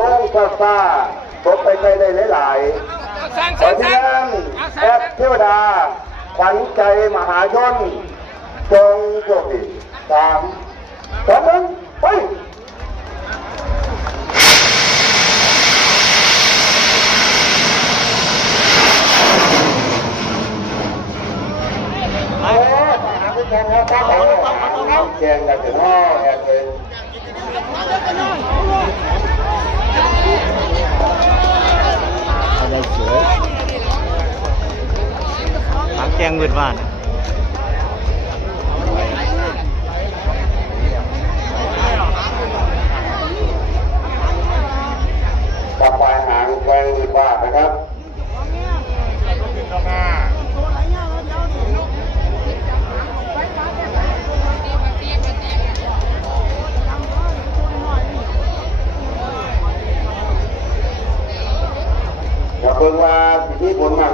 ลงซ่าตกไปไกลได้หลายๆขอที่นั่งแอดเทวดาขวัญใจมหาชนจงโชคดี3 2 1ไปแข่งกันถึงห้อแข่งเลยอะไรสวยหางแกงมืดบ้านต่อไปหางแกงมืดบ้านนะครับอย่าเพิ่งมาที่ผลมา